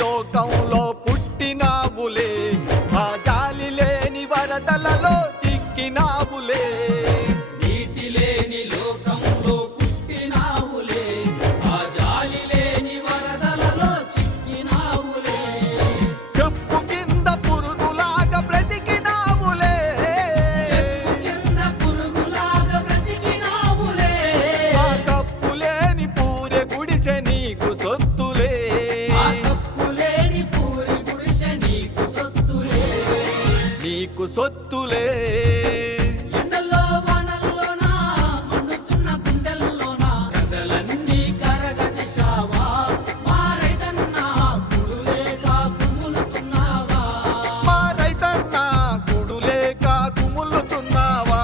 లోకంలో పుట్టినావులే, ఆ జాలి లేని వరదలలో చిక్కినావులే. నీతి లేని లోకంలో పుట్టినావులే, ఆ జాలి లేని వరదలలో చిక్కినావులే. చెప్పు కింద పురుగులాగా బ్రతికినావులే, చెప్పు కింద పురుగులాగా బ్రతికినావులే. ఆ కప్పు లేని పూరె గుడిసె నీకు సొత్తులే, ఆ కప్పు లేని పూరి గుడిసె నీకు సొత్తులే. నీకు సొత్తులే. ఎండల్లో వానల్లోన మండుతున్న గుండెల్లోన కథలన్నీ కరగదీశావా. మా రైతన్నా కుడులేక కుములుతున్నావా. మా రైతన్నా కుడులేక కుములుతున్నావా.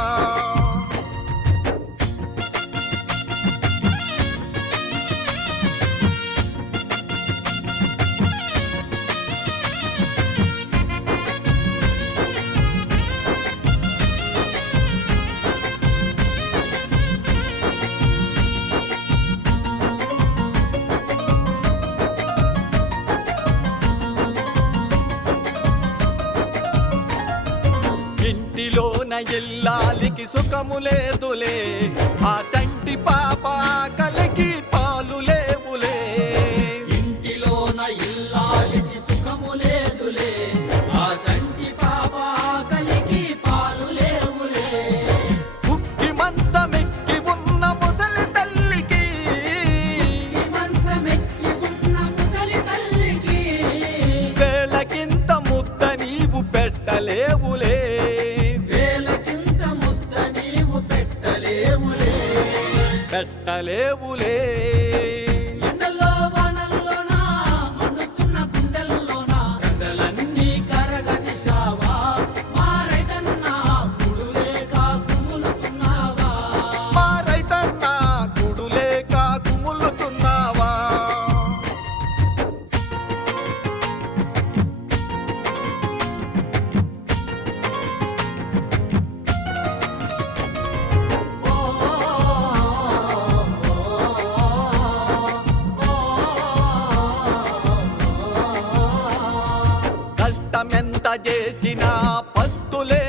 ఇంటిలోన ఇల్లాలికి సుఖము లేదులే, ఆ చంటి పాప ఆకలికి పాలు లేవులే. ఇంటిలోన ఇల్లాలికి సుఖము లేదులే, ఆ చంటి పాప ఆకలికి పాలు లేవులే. కుక్కి మంచమెక్కి ఉన్న ముసలి తల్లికి, ఈ మంచమెక్కి ఉన్న ముసలి తల్లికి వేలకింత ముద్ద నీవు పెట్టలేవులే, వేలకింత ముద్ద నీవు పెట్టలేవులే. పెట్టలేవులే. ఎండల్లో వానల్లోన మండుతున్న గుండెల్లోన కథలన్నీ కరగదీశావా. మా రైతన్నా కుడులేక కుములుతున్నావా. మా రైతన్నా కుడులేక కుములుతున్నావా. కష్టమెంత చేసినా పస్తులే